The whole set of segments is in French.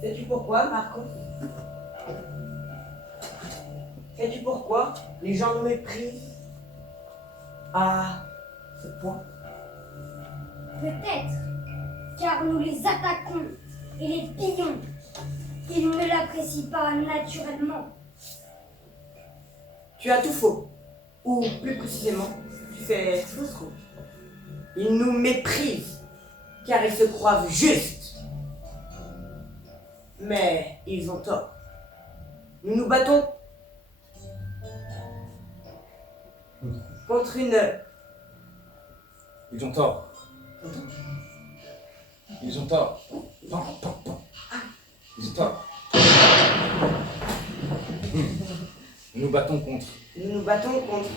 Sais-tu pourquoi, Marcos? Sais-tu pourquoi les gens nous méprisent à ce point? Peut-être, car nous les attaquons et les pillons. Ils ne l'apprécient pas naturellement. Tu as tout faux. Ou plus précisément, tu fais fausse route. Ils nous méprisent, car ils se croient justes. Mais ils ont tort. Nous nous battons contre une... Ils ont tort. Ils ont tort. Ils ont tort. Nous battons contre. Nous nous battons contre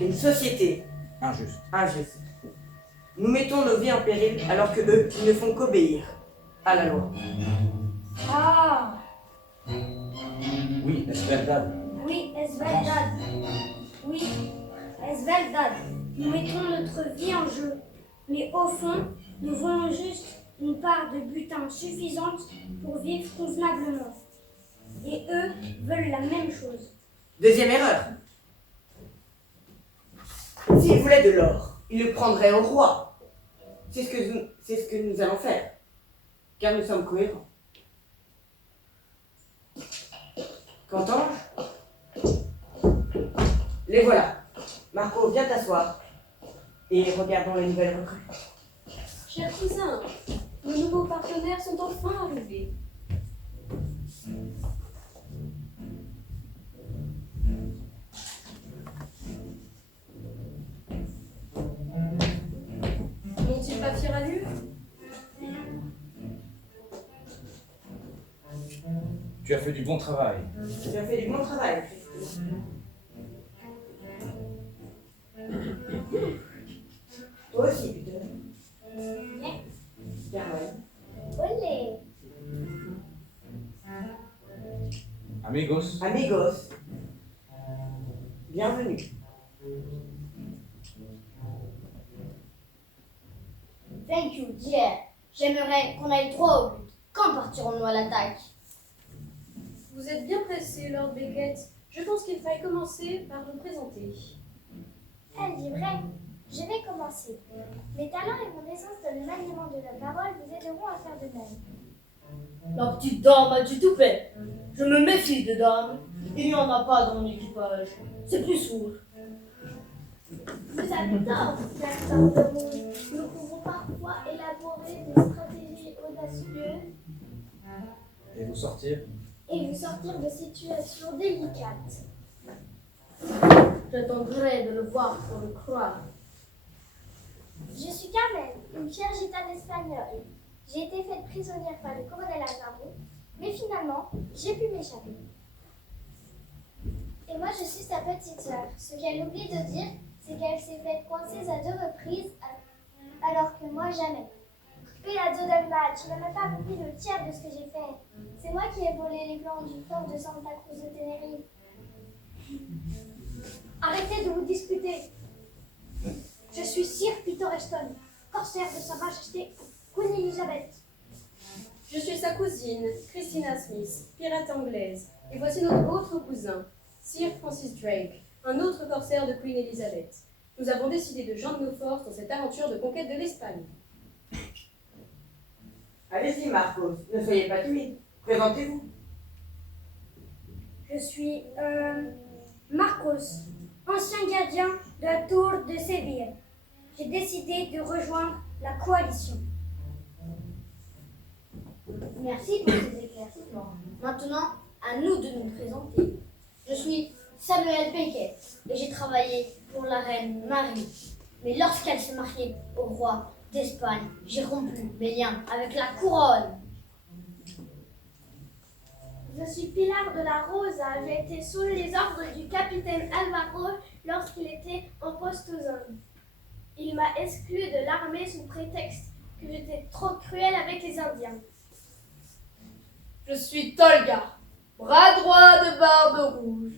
une société Injuste. injuste. Nous mettons nos vies en péril alors que eux, ils ne font qu'obéir à la loi. Ah, Oui, es verdad. oui, es verdad. Oui, es verdad. Nous mettons notre vie en jeu. Mais au fond, nous voulons juste une part de butin suffisante pour vivre convenablement. Et eux veulent la même chose. Deuxième erreur. S'ils voulaient de l'or, ils le prendraient au roi. C'est ce que nous allons faire. Car nous sommes cohérents. Qu'entends-je? Les voilà. Marco, viens t'asseoir. Et regardons les nouvelles recrues. Cher cousin, nos nouveaux partenaires sont enfin arrivés. N'ont-ils pas fière allure? Tu as fait du bon travail. Tu as fait du bon travail. Toi aussi, Peter. Carmen. Olé! Amigos. Amigos. Bienvenue. Thank you, dear. J'aimerais qu'on aille droit au but. Quand partirons-nous à l'attaque? Vous êtes bien pressé, Lord Beckett. Je pense qu'il faille commencer par vous présenter. Elle dit vrai. Je vais commencer. Mes talents et mon aisance dans le maniement de la parole vous aideront à faire de même. La petite dame a du toupet. Je me méfie de dames. Il n'y en a pas dans mon équipage. C'est plus sourd. Vous avez tort, frère Barberouge. Nous pouvons parfois élaborer des stratégies audacieuses Et vous sortir. et vous sortir de situations délicates. J'attendrai de le voir pour le croire. Je suis Carmen, une fière gitane espagnole. J'ai été faite prisonnière par le colonel Alvaro, mais finalement, j'ai pu m'échapper. Et moi, je suis sa petite sœur. Ce qu'elle oublie de dire, c'est qu'elle s'est faite coincer à 2 reprises, alors que moi, jamais. Pedazo del mal, tu n'as même pas compris le tiers de ce que j'ai fait. C'est moi qui ai volé les plans du fort de Santa Cruz de Tenerife. Arrêtez de vous disputer. Je suis Sir Peter Eston, corsaire de Sa Majesté Queen Elizabeth. Je suis sa cousine, Christina Smith, pirate anglaise. Et voici notre autre cousin, Sir Francis Drake, un autre corsaire de Queen Elizabeth. Nous avons décidé de joindre nos forces dans cette aventure de conquête de l'Espagne. Allez-y, Marcos. Ne soyez pas timide. Présentez-vous. Je suis Marcos, ancien gardien de la tour de Séville. J'ai décidé de rejoindre la coalition. Merci pour ces éclaircissements. Maintenant, à nous de nous présenter. Je suis Samuel Beckett et j'ai travaillé pour la reine Marie. Mais lorsqu'elle s'est mariée au roi d'Espagne, j'ai rompu mes liens avec la couronne. Je suis Pilar de la Rosa. J'ai été sous les ordres du capitaine Alvaro lorsqu'il était en poste aux Indes. Il m'a exclu de l'armée sous prétexte que j'étais trop cruel avec les Indiens. Je suis Tolga, bras droit de Barbe Rouge.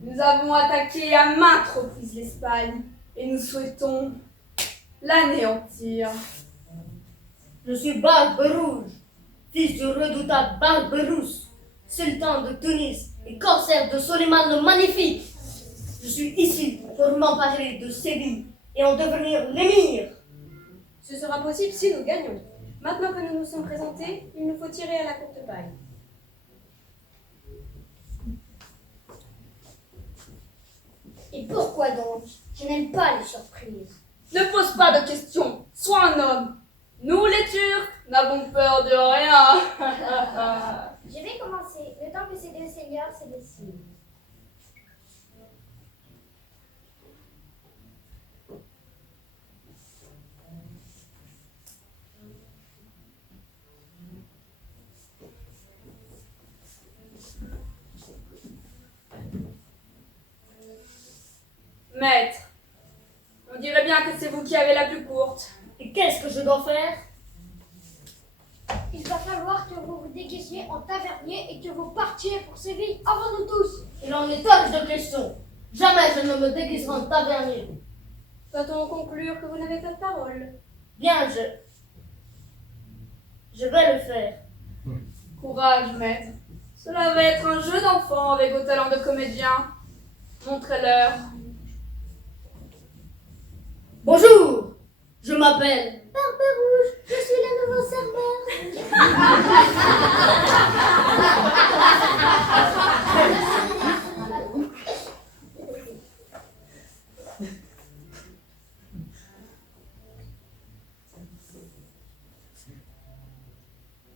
Nous avons attaqué à maintes reprises l'Espagne et nous souhaitons l'anéantir. Je suis Barberouge, fils du redoutable Barberousse, sultan de Tunis et corsaire de Soliman le Magnifique. Je suis ici pour m'emparer de Séville et en devenir l'émir. Ce sera possible si nous gagnons. Maintenant que nous nous sommes présentés, il nous faut tirer à la courte paille. Et pourquoi donc? Je n'aime pas les surprises. Ne pose pas de questions, sois un homme. Nous, les Turcs, n'avons peur de rien. Je vais commencer, le temps que ces deux seigneurs se décident. Maître, on dirait bien que c'est vous qui avez la plus courte. Et qu'est-ce que je dois faire? Il va falloir que vous vous déguisiez en tavernier et que vous partiez pour Séville avant nous tous. Il en est hors de question. Jamais je ne me déguiserai en tavernier. Doit-on conclure que vous n'avez pas de parole? Bien, je vais le faire. Courage, maître. Cela va être un jeu d'enfant avec vos talents de comédien. Montrez-leur. Bonjour, je m'appelle. Barberouge, je suis le nouveau serveur.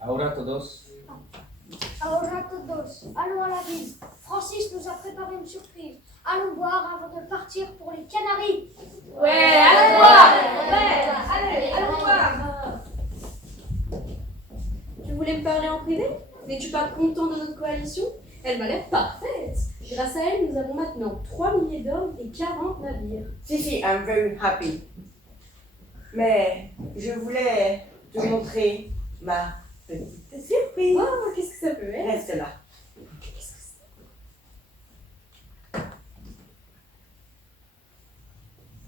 Ahora todos. Ahora todos, allons à la ville. Francis nous a préparé une surprise. Allons boire avant de partir pour les Canaries. Ouais, allons voir. Ouais, allez, allons voir. Tu voulais me parler en privé? N'es-tu pas content de notre coalition? Elle m'a l'air parfaite. Grâce à elle, nous avons maintenant 3 milliers d'hommes et 40 navires. Si, I'm very happy. Mais je voulais te montrer ma petite surprise. Oh, qu'est-ce que ça peut être? Reste là.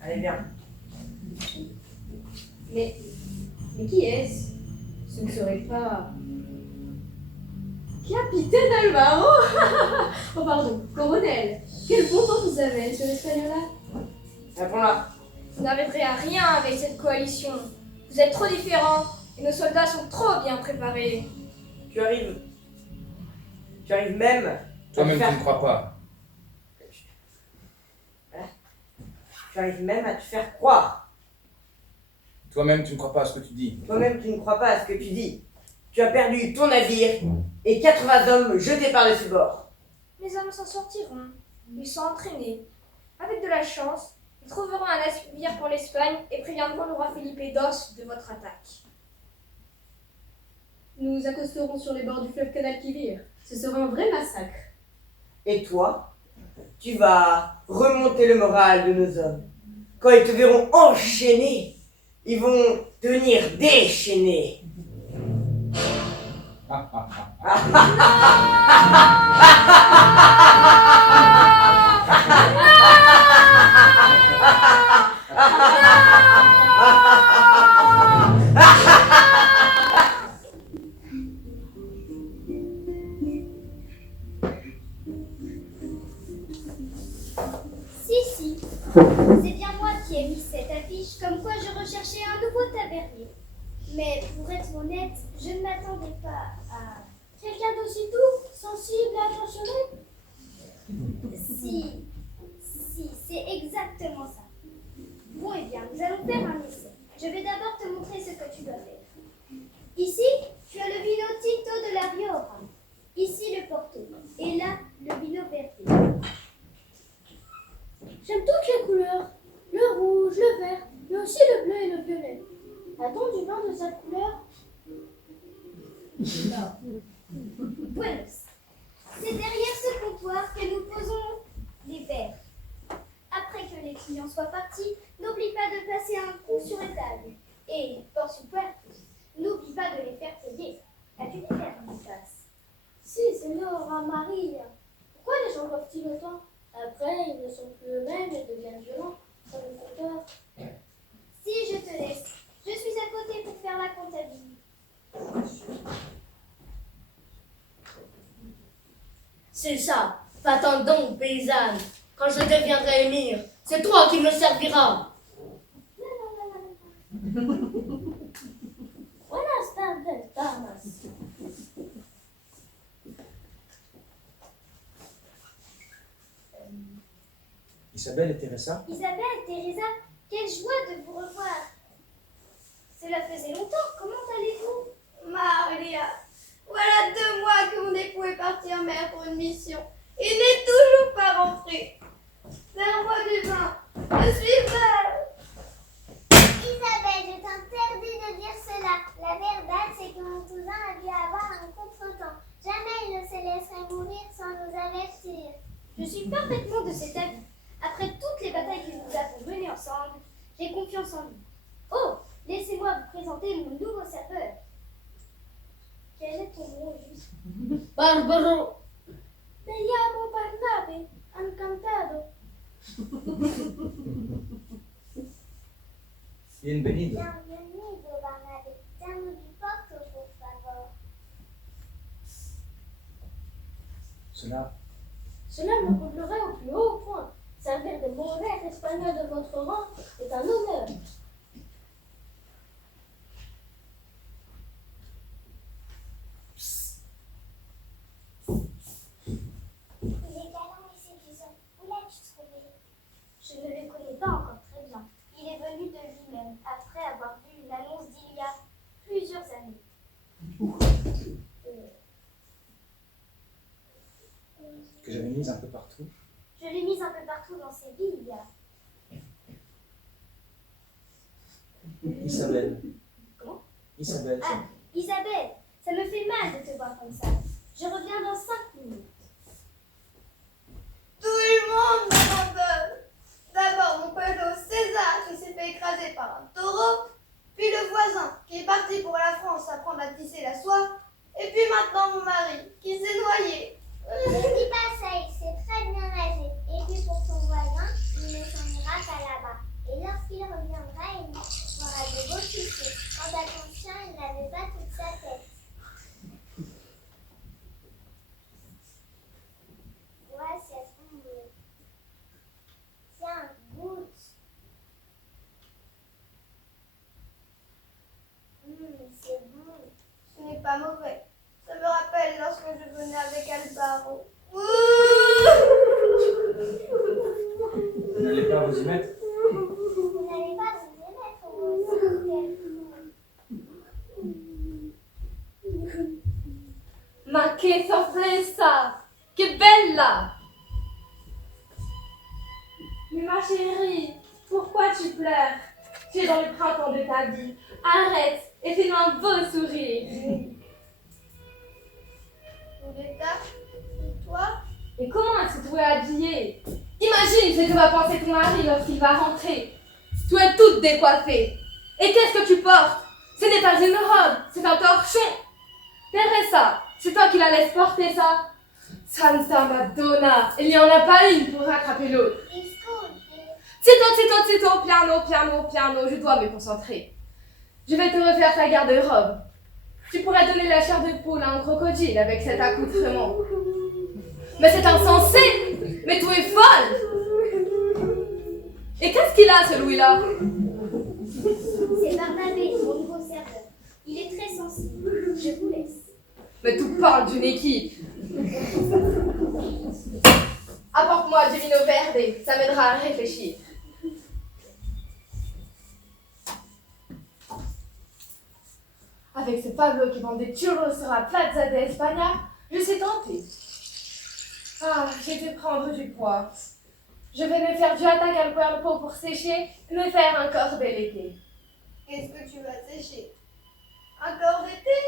Allez, viens. Mais qui est-ce? Ce ne serait pas... Capitaine Alvaro. Oh pardon, colonel. Quel bon temps vous avez sur l'espagnol-là. Réponds-là. Vous n'arriverez à rien avec cette coalition. Vous êtes trop différents et nos soldats sont trop bien préparés. Tu arrives même à Toi-même, te tu faire... ne crois pas. Tu arrives même à te faire croire. Toi-même, tu ne crois pas à ce que tu dis. Toi-même, tu ne crois pas à ce que tu dis. Tu as perdu ton navire et 80 hommes jetés par-dessus bord. Les hommes s'en sortiront. Ils sont entraînés. Avec de la chance, ils trouveront un navire pour l'Espagne et préviendront le roi Felipe d'Os de votre attaque. Nous accosterons sur les bords du fleuve Guadalquivir. Ce sera un vrai massacre. Et toi, tu vas remonter le moral de nos hommes. Quand ils te verront enchaîné, ils vont devenir déchaînés. Si, c'est bien moi qui ai mis cette affiche comme quoi je recherchais un nouveau tavernier. Mais pour être honnête, je ne m'attendais pas à quelqu'un d'aussi doux, sensible et attentionné. Si, c'est exactement ça. Bon, eh bien, nous allons faire un essai. Je vais d'abord te montrer ce que tu dois faire. Ici, tu as le vino tinto de la Rioja. Ici, le Porto. Et là, le vino verde. J'aime toutes les couleurs. Le rouge, le vert, mais aussi le bleu et le violet. A-t-on du vin de cette couleur? Non. Buenos. C'est derrière ce comptoir que nous posons les verres. Après que les clients soient partis, n'oublie pas de passer un coup sur les tables. Et, por supuesto, n'oublie pas de les faire payer. As-tu des verres en face? Si, Señora Maria. Pourquoi les gens doivent-ils autant? Après, ils ne sont plus eux-mêmes et deviennent violents, comme le compteur. Si je te C'est ça. Va-t'en donc, paysanne. Quand je deviendrai émir, c'est toi qui me serviras. Buenas tardes, damas. Isabelle et Teresa, Isabelle, Teresa, quelle joie de vous revoir. Cela faisait longtemps, comment allez-vous? Maria, voilà 2 mois que mon époux est parti en mer pour une mission. Il n'est toujours pas rentré. Serre-moi du vin. Je suis mal. Isabelle, je t'interdis de dire cela. La verdade, c'est que mon cousin a dû avoir un contretemps. Jamais il ne se laisserait mourir sans nous avertir. Je suis parfaitement de cet avis. Après toutes les batailles que nous avons menées ensemble, j'ai confiance en lui. Oh, laissez-moi vous présenter mon nouveau serveur. Quel est ton nom juste? Barbaro. Me llamo Barnabe, encantado. bienvenido. Bienvenido, Barnabe. Tiens-nous du porto, por favor. Cela me comblerait au plus haut point. Servir de mon verre espagnol de votre rang est un honneur. Il est galant et séduisant. Où l'as-tu trouvé? Je ne le connais pas encore très bien. Il est venu de lui-même, après avoir vu une annonce d'il y a plusieurs années. Que j'avais mise un peu partout. Je l'ai mise un peu partout dans ses billes. Isabelle. Comment? Isabelle. Ah, Isabelle, ça me fait mal de te voir comme ça. Je reviens dans 5 minutes. Tout le monde m'abandonne. D'abord mon poteau César qui s'est fait écraser par un taureau, puis le voisin qui est parti pour la France apprendre à tisser la soie, et puis maintenant mon mari qui s'est noyé. Ne dis pas ça, il sait très bien nager. Et puis pour ton voisin, il ne s'en ira qu'à là-bas. Et lorsqu'il reviendra, il fera de beaux succès. Quant à ton chien, il n'avait pas toute sa tête. Voici à tomber. Tiens, goûte. C'est bon. Ce n'est pas mauvais. Ça me rappelle lorsque je venais avec Albaro. Vous n'allez pas vous y mettre? Vous n'allez pas vous y mettre au Ma che sorpresa! Que bella! Mais ma chérie, pourquoi tu pleures? Tu es dans le printemps de ta vie. Arrête et fais-nous un beau sourire. Violetta, et toi? Et comment est-ce que tu es habillée? Imagine ce que va penser ton mari lorsqu'il va rentrer. Tu es toute décoiffée. Et qu'est-ce que tu portes? Ce n'est pas une robe, c'est un torchon. Teresa, c'est toi qui la laisses porter ça? Santa Madonna, il n'y en a pas une pour rattraper l'autre. C'est piano, je dois me concentrer. Je vais te refaire ta garde-robe. Tu pourrais donner la chair de poule à un crocodile avec cet accoutrement. Mais c'est insensé! Mais tu es folle! Et qu'est-ce qu'il a, celui-là? C'est Barnabé, mon nouveau serveur. Il est très sensible. Je vous laisse. Mais tu parles d'une équipe. Apporte-moi du vino verde, ça m'aidera à réfléchir. Avec ce Pablo qui vend des churros sur la Plaza de España, je suis tentée. Ah, j'ai dû prendre du poids. Je vais me faire du attaque al cuerpo pour sécher et me faire un corps l'été. Qu'est-ce que tu vas sécher? Un corps d'été?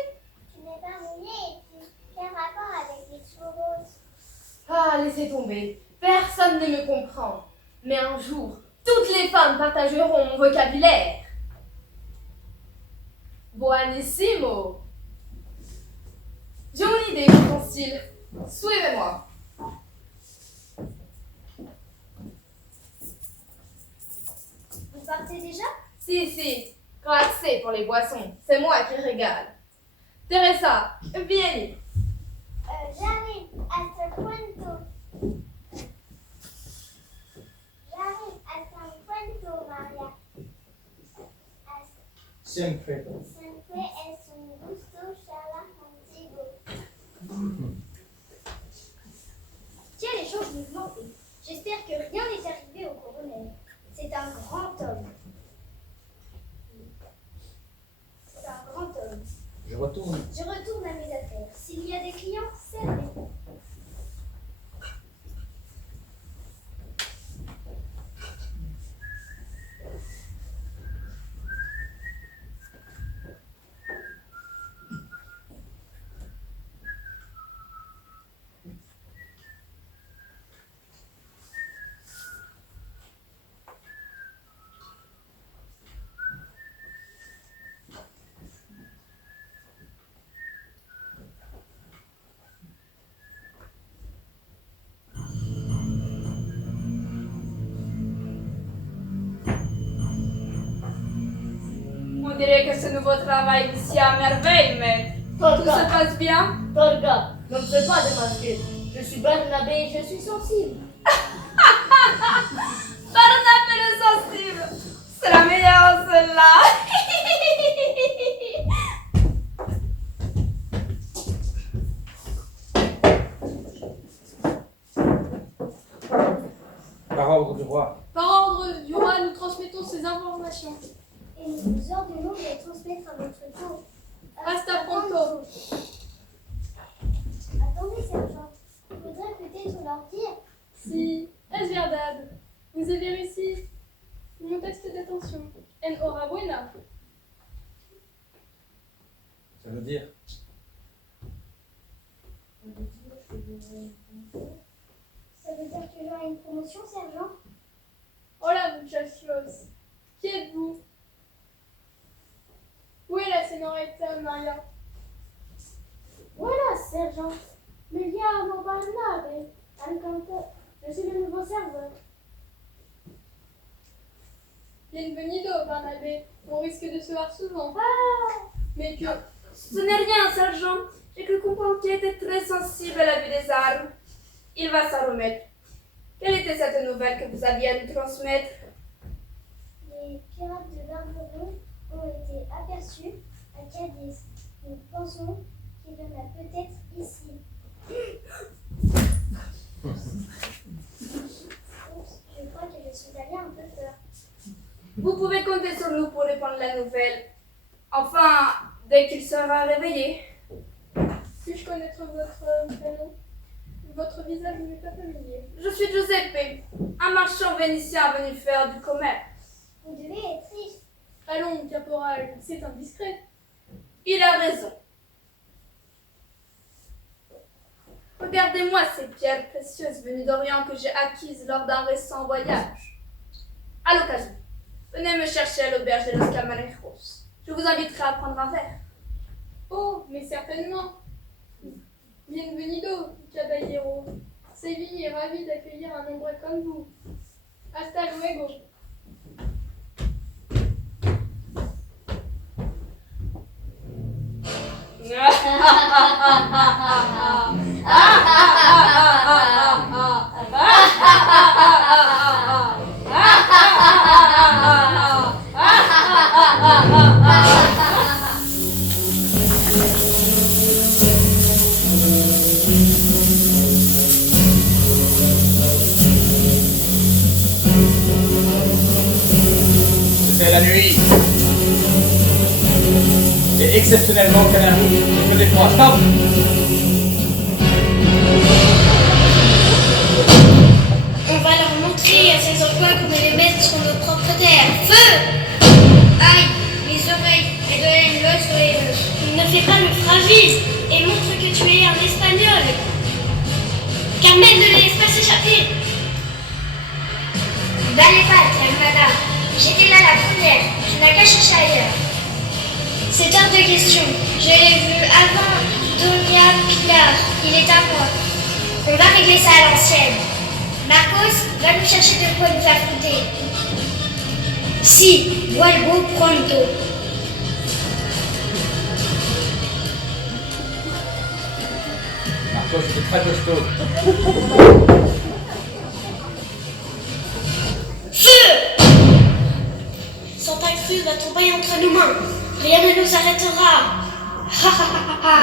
Tu n'es pas mouillé et puis quel rapport avec les churros? Ah, laissez tomber. Personne ne me comprend. Mais un jour, toutes les femmes partageront mon vocabulaire. Buonissimo. J'ai une idée pour ton style. Suivez-moi. Vous partez déjà? Si. Grazie pour les boissons. C'est moi qui régale. Teresa, viens. J'arrive. hasta cuánto. J'arrive, hasta cuánto, María. Siempre. Siempre es un gusto charlar contigo. Quel échange mouvementé. J'espère que rien n'est arrivé au colonel. C'est un grand homme. C'est un grand homme. Je retourne. Je retourne à mes affaires. S'il y a des clients, servez. On dirait que ce nouveau travail ici à merveille, maître. Tout se Torga, passe bien? Torga, ne me fais pas de masquer. Je suis Barnabé et je suis sensible. Barnabé le sensible. C'est la meilleure, celle-là. Par ordre du roi. Par ordre du roi, nous transmettons ces informations. Et nous vous ordonnons de les transmettre à votre tour. Hasta pronto. Attendez, sergent. Il faudrait peut-être leur dire. Si, es verdad. Vous avez réussi mon texte d'attention. Enhorabuena. Ça veut dire. Ça veut dire que j'aurai une promotion, sergent? Hola, muchachos. Qui êtes-vous? Où est la señorita Maria? Voilà, sergent. Me llamo Barnabe. Alcantara. Je suis le nouveau serveur. Bienvenido, Barnabé. On risque de se voir souvent. Mais que... Ce n'est rien, sergent. J'ai cru comprendre qu'il était très sensible à la vue des armes. Il va s'en remettre. Quelle était cette nouvelle que vous aviez à nous transmettre? Les pirates de l'Arboron ont été aperçus à Cadiz. Nous pensons qu'il y en a peut-être ici. Oups, je crois que je suis allée un peu peur. Vous pouvez compter sur nous pour répondre la nouvelle. Enfin, dès qu'il sera réveillé. Puis-je connaître votre prénom? Votre visage ne m'est pas familier. Je suis Giuseppe, un marchand vénitien venu faire du commerce. Vous devez être riche. Allons, caporal, c'est indiscret. Il a raison. Regardez-moi ces pierres précieuses venues d'Orient que j'ai acquises lors d'un récent voyage. À l'occasion, venez me chercher à l'auberge de Los Camareros. Je vous inviterai à prendre un verre. Oh, mais certainement. Bienvenido, caballero. Séville est ravie d'accueillir un nombre comme vous. Hasta luego. C'était la nuit. Et exceptionnellement Canaries. Il faisait froid. Stop. On va leur montrer à ces emplois qu'on est les maîtres sur nos propres terres. Feu! Aïe, les oreilles, elles donnent une loge sur les yeux. Ne fais pas le fragile et montre que tu es un espagnol. Carmen ne les laisse pas s'échapper. N'allez pas, madame. J'étais là la première. Je n'ai qu'à chercher ailleurs. C'est hors de question. Je l'ai vu avant Donia Pilar. Il est à moi. On va régler ça à l'ancienne. Marcos, va nous chercher de quoi nous affronter. Si, vuelvo pronto. Toi, c'était très costaud. Feu! Santa Cruz va tomber entre nos mains. Rien ne nous arrêtera. Ha ha ha ha.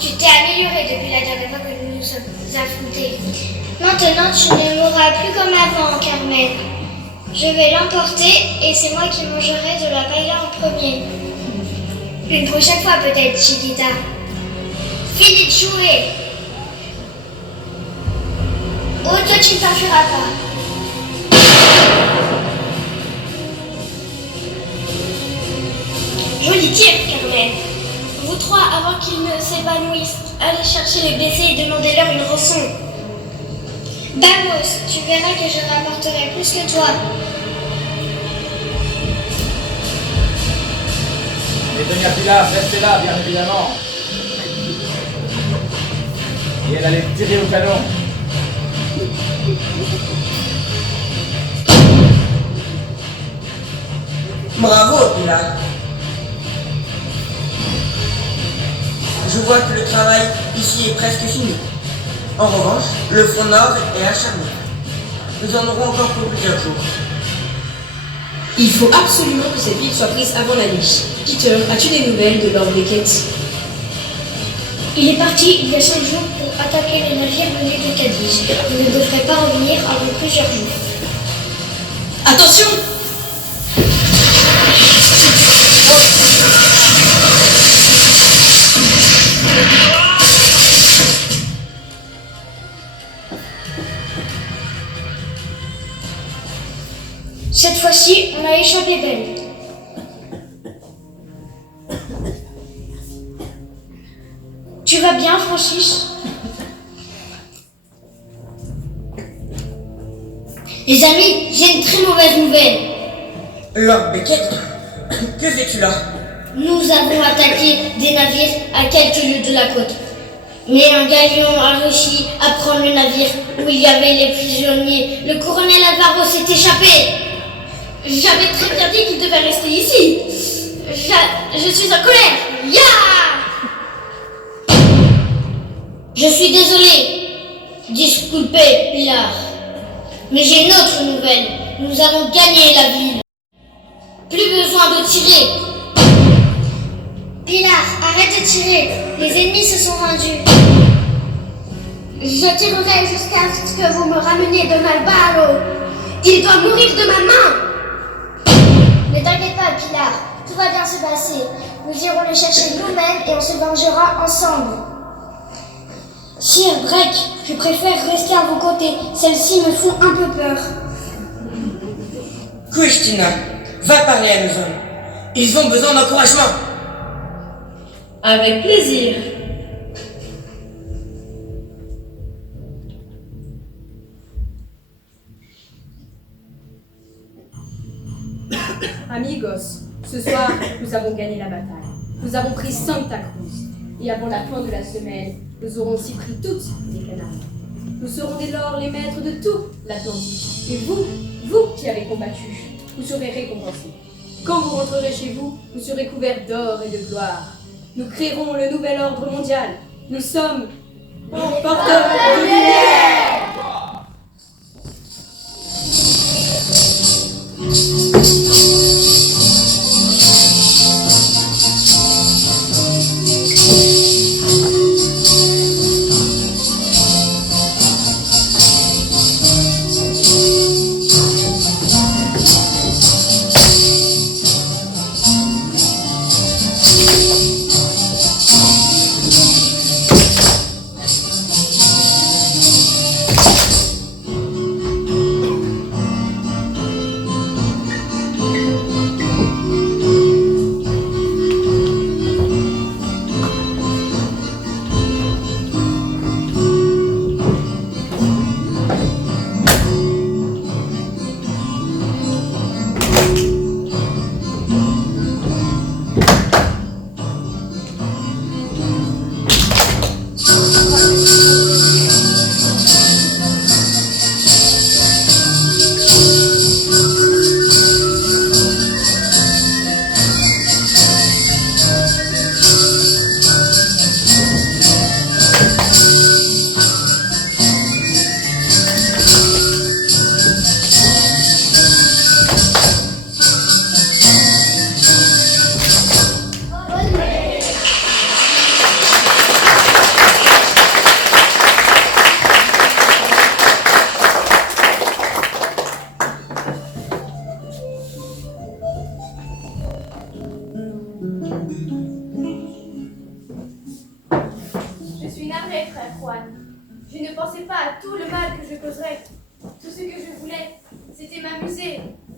Tu t'es amélioré depuis la dernière fois que nous nous sommes affrontés. Maintenant, tu ne mourras plus comme avant, Carmen. Je vais l'emporter et c'est moi qui mangerai de la paella en premier. Une prochaine fois peut-être, Chiquita. Finis de jouer. Oh, toi, tu ne t'enfuiras pas. Joli tir, Carmen. Vous trois, avant qu'ils ne s'évanouissent, allez chercher les blessés et demandez-leur une rançon. Vamos, tu verras que je rapporterai plus que toi. Et Doña Pilar, restez là, bien évidemment. Et elle allait tirer au canon. Bravo, Pilar. Je vois que le travail ici est presque fini. En revanche, le front nord est acharné. Nous en aurons encore pour plusieurs jours. Il faut absolument que cette ville soit prise avant la nuit. Peter, as-tu des nouvelles de Lord Beckett? Il est parti il y a 5 jours pour attaquer les navires venus de Cadiz. Il ne devrait pas revenir avant plusieurs jours. Attention! Cette fois-ci, on a échappé belle. Tu vas bien, Francis? Les amis, j'ai une très mauvaise nouvelle. Lord Beckett, que fais-tu là? Nous avons attaqué des navires à quelques lieues de la côte. Mais un galion a réussi à prendre le navire où il y avait les prisonniers. Le colonel Alvaro s'est échappé. J'avais très bien dit qu'il devait rester ici. Je suis en colère. Ya! Je suis désolé. Disculpez, Pilar. Mais j'ai une autre nouvelle. Nous avons gagné la ville. Plus besoin de tirer. Pilar, arrête de tirer. Les ennemis se sont rendus. Je tirerai jusqu'à ce que vous me rameniez de Malvaro. Il doit mourir de ma main. Ne t'inquiète pas, Pilar. Tout va bien se passer. Nous irons le chercher nous-mêmes et on se vengera ensemble. Sir Breck, je préfère rester à vos côtés. Celles-ci me font un peu peur. Christina, va parler à nos hommes. Ils ont besoin d'encouragement. Avec plaisir. Amigos, ce soir, nous avons gagné la bataille. Nous avons pris Santa Cruz. Et avant la fin de la semaine, nous aurons aussi pris toutes les Canaries. Nous serons dès lors les maîtres de tout l'Atlantique. Et vous qui avez combattu, vous serez récompensés. Quand vous rentrerez chez vous, vous serez couverts d'or et de gloire. Nous créerons le nouvel ordre mondial. Nous sommes les porteurs de lumière.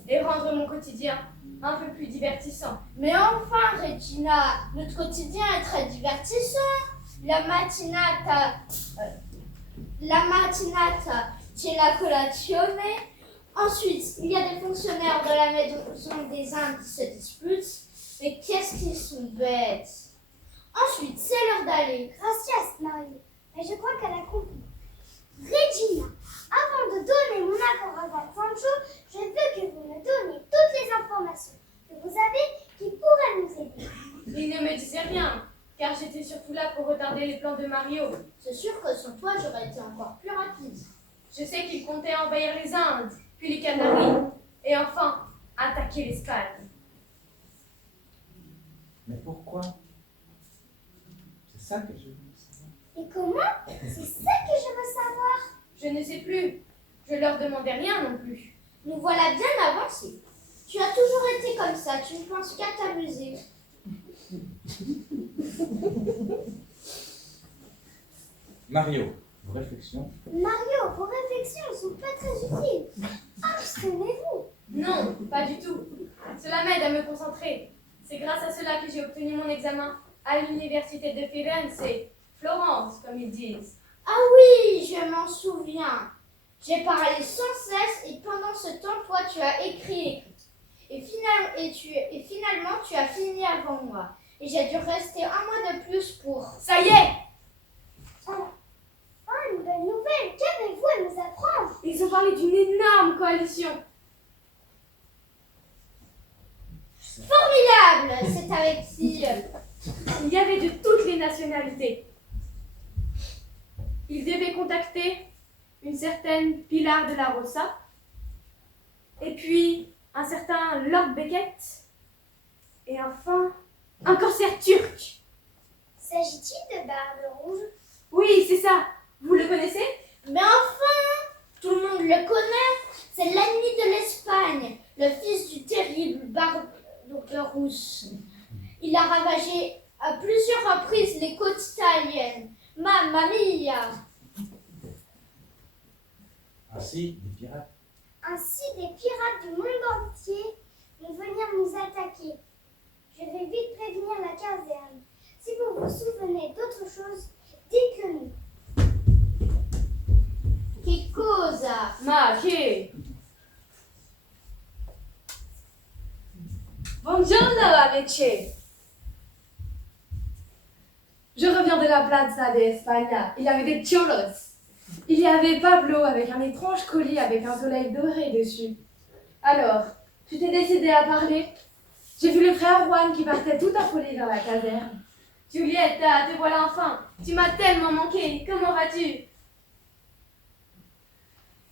et rendre mon quotidien un peu plus divertissant. Mais enfin, Regina, notre quotidien est très divertissant. La mattinata, c'est la colazione. Ensuite, il y a des fonctionnaires de la maison des Indes qui se disputent. Mais qu'est-ce qu'ils sont bêtes. Ensuite, c'est l'heure d'aller. Gracias, Mario. Mais je crois qu'elle a compris. Regina, avant de donner mon accord à Alfonso, je veux que vous me donniez toutes les informations que vous avez qui pourraient nous aider. Il ne me disait rien, car j'étais surtout là pour retarder les plans de Mario. C'est sûr que sans toi, j'aurais été encore plus rapide. Je sais qu'il comptait envahir les Indes, puis les Canaries, et enfin attaquer l'Espagne. Mais pourquoi? C'est ça que je veux savoir. Et comment? C'est ça que je veux savoir. Je ne sais plus. Je leur demandais rien non plus. Nous voilà bien avancés. Tu as toujours été comme ça, tu ne penses qu'à t'amuser. Mario, vos réflexions? Mario, vos réflexions ne sont pas très utiles. Abstenez-vous. Non, pas du tout. Cela m'aide à me concentrer. C'est grâce à cela que j'ai obtenu mon examen à l'université de Firenze, Florence, comme ils disent. Ah oui, je m'en souviens. J'ai parlé sans cesse et pendant ce temps, toi, tu as écrit. Et finalement, tu as fini avant moi. Et j'ai dû rester un mois de plus pour... Ça y est! Une bonne nouvelle. Qu'avez-vous à nous apprendre? Ils ont parlé d'une énorme coalition. Formidable! C'est avec qui? Il y avait de toutes les nationalités. Ils devaient contacter une certaine Pilar de la Rosa, et puis un certain Lord Beckett, et enfin un corsaire turc. S'agit-il de Barbe Rouge? Oui, c'est ça. Vous le connaissez? Mais enfin, tout le monde le connaît. C'est l'ennemi de l'Espagne, le fils du terrible Barbarousse. Il a ravagé à plusieurs reprises les côtes italiennes. Mamma mia! Ainsi, des pirates. Ainsi, des pirates du monde entier vont venir nous attaquer. Je vais vite prévenir la caserne. Si vous vous souvenez d'autre chose, dites-le nous. Che cosa? Ma che? Buongiorno, amici. Je reviens de la Plaza de España. Il y avait des cholos. Il y avait Pablo avec un étrange collier avec un soleil doré dessus. Alors, tu t'es décidé à parler? J'ai vu le frère Juan qui partait tout affolé vers la caserne. Giulietta, te voilà enfin. Tu m'as tellement manqué. Comment vas-tu?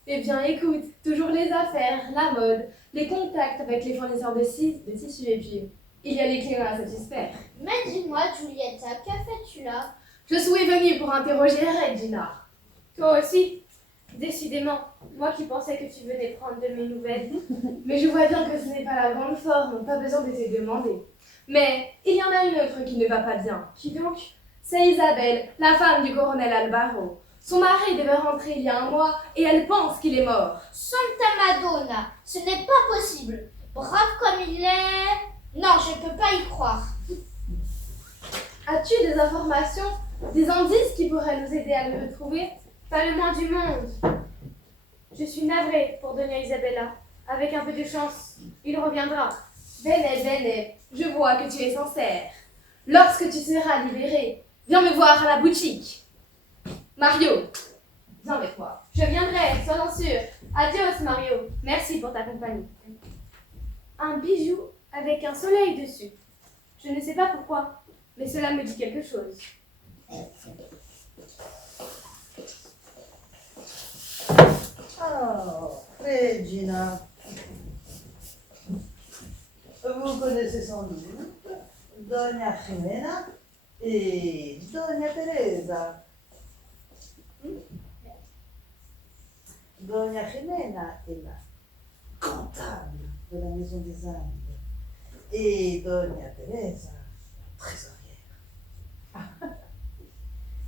Eh bien, écoute, toujours les affaires, la mode, les contacts avec les fournisseurs de tissus et puis il y a les clients à satisfaire. Mais dis-moi, Giulietta, que fais-tu là? Je suis venue pour interroger Regina. Toi aussi? Décidément, moi qui pensais que tu venais prendre de mes nouvelles. Mais je vois bien que ce n'est pas la grande forme, pas besoin de te demander. Mais il y en a une autre qui ne va pas bien. Qui donc? C'est Isabelle, la femme du colonel Alvaro. Son mari devait rentrer il y a un mois et elle pense qu'il est mort. Santa Madonna, ce n'est pas possible. Brave comme il est... Non, je ne peux pas y croire. As-tu des informations, des indices qui pourraient nous aider à le retrouver? Pas le moins du monde. Je suis navrée pour Doña Isabella. Avec un peu de chance, il reviendra. Bene, bene, je vois que tu es sincère. Lorsque tu seras libéré, viens me voir à la boutique. Mario, viens avec moi. Je viendrai, sois-en sûr. Adios, Mario. Merci pour ta compagnie. Un bijou avec un soleil dessus. Je ne sais pas pourquoi, mais cela me dit quelque chose. Oh, Regina. Vous connaissez sans doute Doña Jimena et Doña Teresa. Doña Jimena est la comptable de la Maison des Indes et Doña Teresa, trésorière.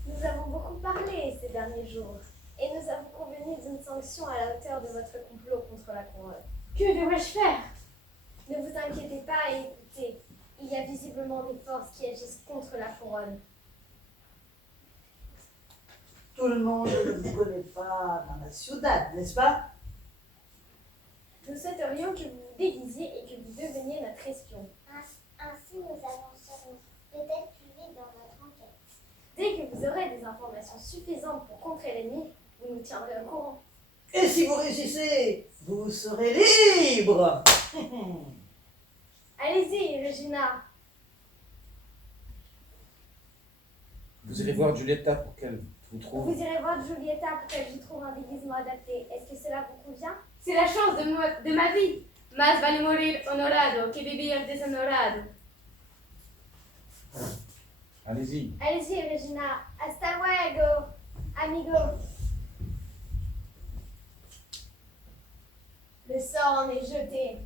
Nous avons beaucoup parlé ces derniers jours et nous avons convenu d'une sanction à la hauteur de votre complot contre la couronne. Que devrais-je faire? Ne vous inquiétez pas et écoutez. Il y a visiblement des forces qui agissent contre la couronne. Tout le monde ne vous connaît pas dans la ciudad, n'est-ce pas? Nous souhaiterions que vous vous déguisiez et que vous deveniez notre espion. Ainsi, nous avancerons peut-être plus vite dans notre enquête. Dès que vous aurez des informations suffisantes pour contrer l'ennemi, vous nous tiendrez au courant. Et si vous réussissez, vous serez libre. Allez-y, Regina. Vous irez voir Giulietta pour qu'elle vous Vous trouve. irez voir Giulietta pour qu'elle vous trouve un déguisement adapté. Est-ce que cela vous convient? C'est la chance de ma vie. Más vale morir honorado que vivir deshonorado. Allez-y. Allez-y, Regina. Hasta luego, amigo. Le sort en est jeté.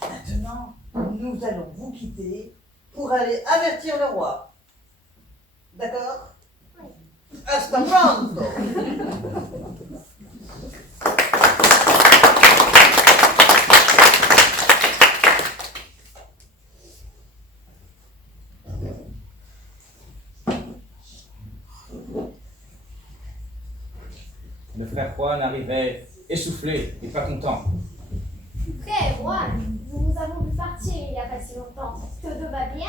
Maintenant, nous allons vous quitter pour aller avertir le roi. D'accord? Oui. Hasta pronto. Le frère Juan arrivait essoufflé et pas content. Frère Juan, nous avons vu partir il n'y a pas si longtemps. Todo va bien?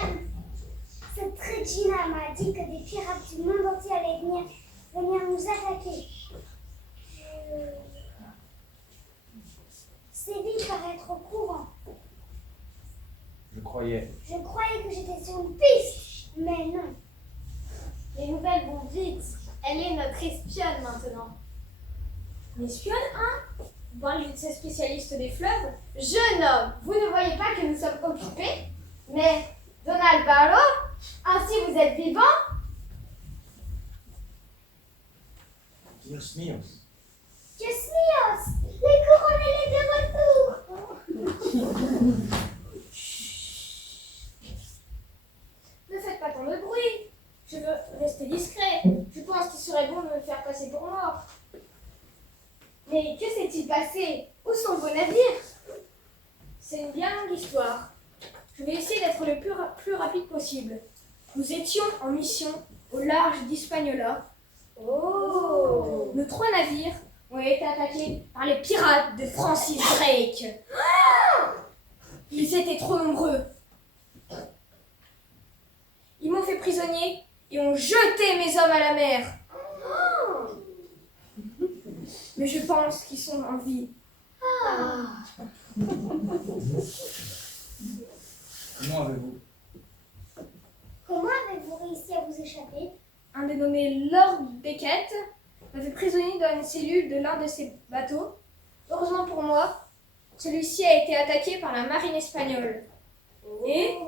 Cette Regina m'a dit que des pirates du monde entier allaient venir nous attaquer. Séville paraît être au courant. Je croyais. Je croyais que j'étais sur une piste, mais non. Les nouvelles vont vite. Elle est notre espionne maintenant. Une espionne, hein? Vous parlez de ces spécialistes des fleuves? Jeune homme, vous ne voyez pas que nous sommes occupés? Mais, Don Alvaro, ainsi vous êtes vivant? Dios míos. Dios míos, les couronnés est de retour. Ne faites pas tant de bruit. Je veux rester discret. Je pense qu'il serait bon de me faire passer pour mort. Mais que s'est-il passé? Où sont vos navires? C'est une bien longue histoire. Je vais essayer d'être le plus rapide possible. Nous étions en mission au large d'Hispaniola. Oh! Nos 3 navires ont été attaqués par les pirates de Francis Drake. Ils étaient trop nombreux. Ils m'ont fait prisonnier et ont jeté mes hommes à la mer. Mais je pense qu'ils sont en vie. Comment avez-vous? Comment avez-vous réussi à vous échapper? Un dénommé Lord Beckett m'a fait prisonnier dans une cellule de l'un de ses bateaux. Heureusement pour moi, celui-ci a été attaqué par la marine espagnole. Et,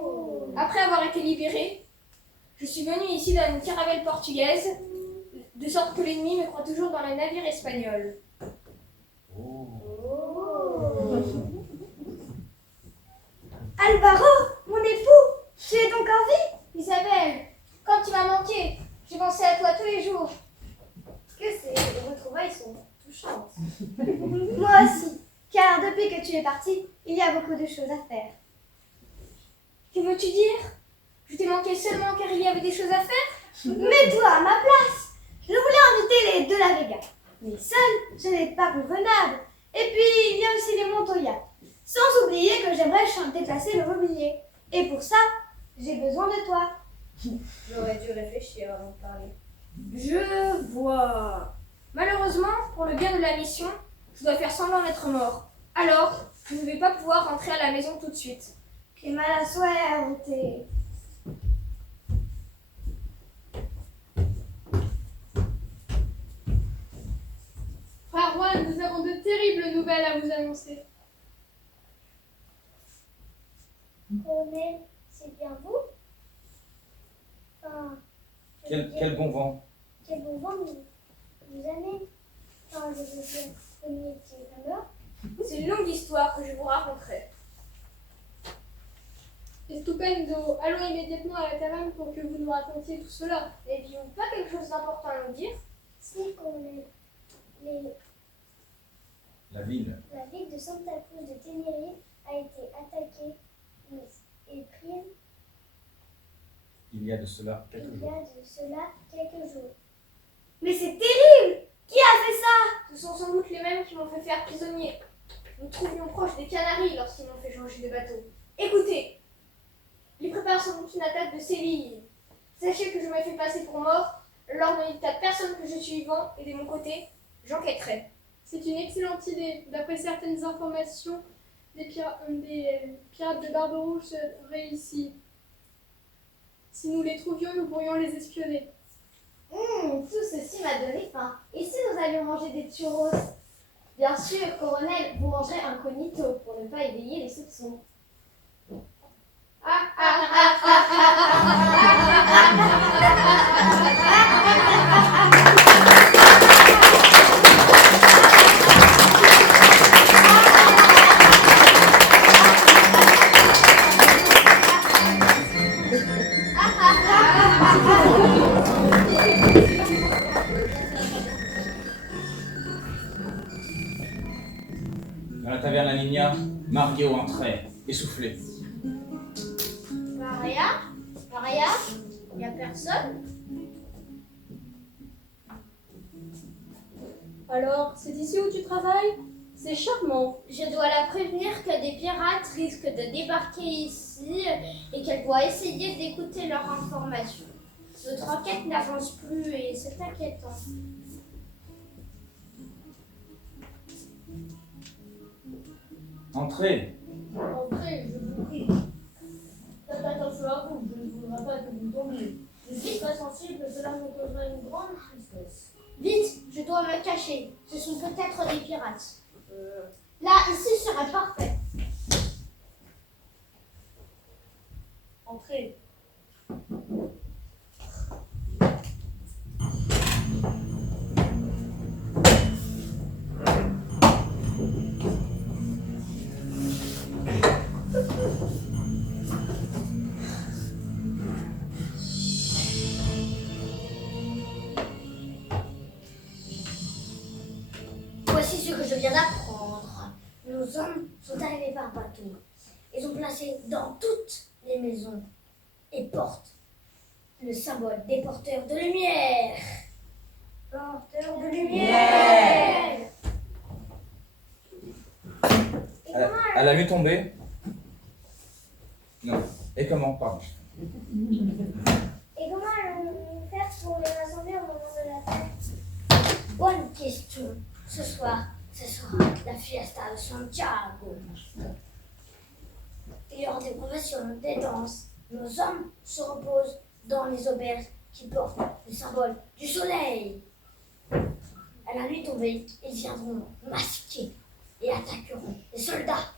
après avoir été libéré, je suis venu ici dans une caravelle portugaise, de sorte que l'ennemi me croit toujours dans le navire espagnol. Alvaro, mon époux, tu es donc en vie? Isabelle, quand tu m'as manqué, j'ai pensé à toi tous les jours. Que ces retrouvailles sont touchantes. Moi aussi, car depuis que tu es parti, il y a beaucoup de choses à faire. Que veux-tu dire? Je t'ai manqué seulement car il y avait des choses à faire? Mets-toi à ma place. Je voulais inviter les de la Vega, mais seule, je n'ai pas convenable. Et puis, il y a aussi les Montoya. Sans oublier que j'aimerais déplacer le mobilier. Et pour ça, j'ai besoin de toi. J'aurais dû réfléchir avant de parler. Je vois. Malheureusement, pour le bien de la mission, je dois faire semblant d'être mort. Alors, je ne vais pas pouvoir rentrer à la maison tout de suite. Que mala suerte. Frère Juan, nous avons de terribles nouvelles à vous annoncer. Colonel, c'est bien vous? Enfin, je veux dire, Quel bon vent. quel bon vent vous amène? Enfin, je veux dire, vous étiez pas mort? C'est une longue histoire que je vous raconterai. Estupendo, allons immédiatement à la taverne pour que vous nous racontiez tout cela. N'aviez-vous pas quelque chose d'important à nous dire? Si, colonel. La ville. La ville de Santa Cruz de Tenerife a été attaquée et prise Il y a de cela quelques il y jours. a de cela quelques jours. Mais c'est terrible! Qui a fait ça? Ce sont sans doute les mêmes qui m'ont fait faire prisonnier. Nous trouvions proche des Canaries lorsqu'ils m'ont fait changer de bateau. Écoutez, ils préparent sans doute une attaque de Séville. Sachez que je me fais passer pour mort. Leur ne dites à personne que je suis vivant et de mon côté, j'enquêterai. C'est une excellente idée. D'après certaines informations, des pirates de Barbe-Rouge seraient ici. Si nous les trouvions, nous pourrions les espionner. Tout ceci m'a donné faim. Et si nous allions manger des churros? Bien sûr, colonel, vous mangerez incognito pour ne pas éveiller les soupçons. Dans la taverne à Nina, Mario entrait, essoufflé. Maria? Maria? Y a personne? Alors, c'est ici où tu travailles? C'est charmant. Je dois la prévenir que des pirates risquent de débarquer ici et qu'elle doit essayer d'écouter leurs informations. Notre enquête n'avance plus et c'est inquiétant. Entrez. Entrez, je vous prie. Faites attention à vous, je ne voudrais pas que vous tombiez. Je suis très sensible, cela me causerait une grande tristesse. Vite, je dois me cacher. Ce sont peut-être des pirates. Là, ici serait parfait. Entrez. Voici ce que je viens d'apprendre. Nos hommes sont arrivés par bateau. Ils ont placé dans toutes les maisons et portes le symbole des porteurs de lumière. Porteurs de lumière. Et comment À la nuit tombée? Non. Et comment? Pardon. Et comment allons-nous faire pour les rassembler au moment de la fête? Bonne question. Ce soir, ce sera la fiesta de Santiago. Il y aura des professions, des danses. Nos hommes se reposent dans les auberges qui portent le symbole du soleil. À la nuit tombée, ils viendront masqués et attaqueront les soldats.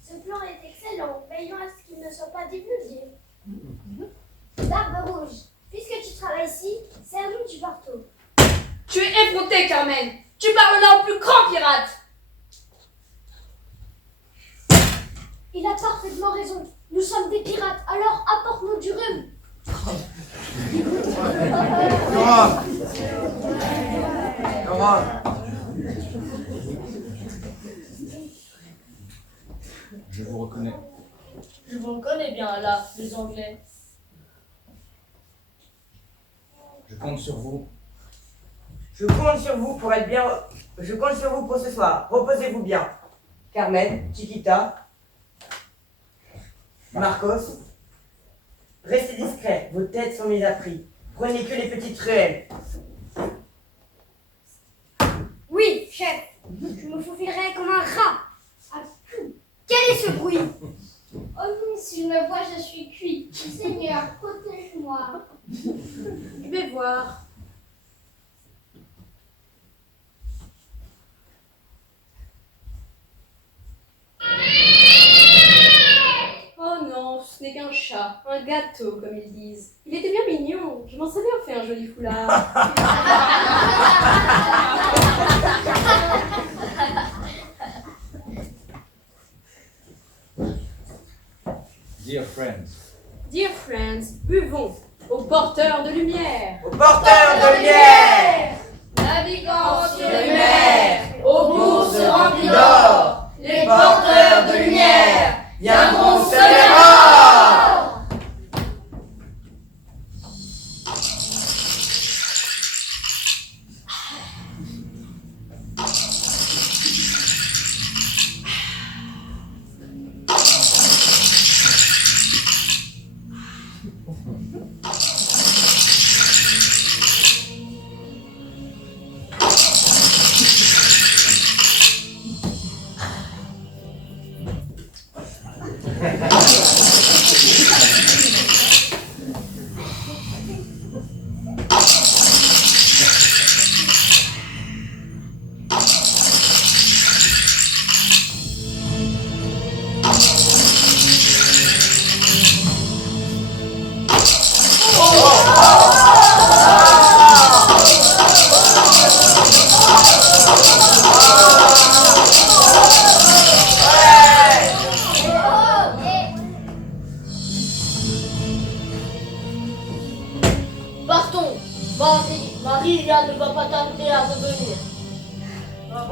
Ce plan est excellent. Veillons à ce qu'il ne soit pas divulgué. Barbe Rouge, puisque tu travailles ici, sers-nous du marteau. Tu es effronté, Carmen. Tu parles là au plus grand pirate. Il a parfaitement raison. Nous sommes des pirates, alors apporte-nous du rhum. Nora! Nora! Je vous reconnais. Je vous reconnais bien là, les Anglais. Je compte sur vous. Je compte sur vous pour être bien. Je compte sur vous pour ce soir. Reposez-vous bien. Carmen, Chiquita, Marcos, restez discrets. Vos têtes sont mises à prix. Prenez que les petites ruelles. Oui, chef. Je me faufilerai comme un rat. Quel est ce bruit? Oh non, s'il me voit, je suis cuit. Seigneur, protège-moi. Je vais voir. Oh non, ce n'est qu'un chat, un gâteau comme ils disent. Il était bien mignon, je m'en serais bien fait un joli foulard. Dear friends. Dear friends, buvons aux porteurs de lumière. Aux porteurs de lumière! Naviguant sur les mers, aux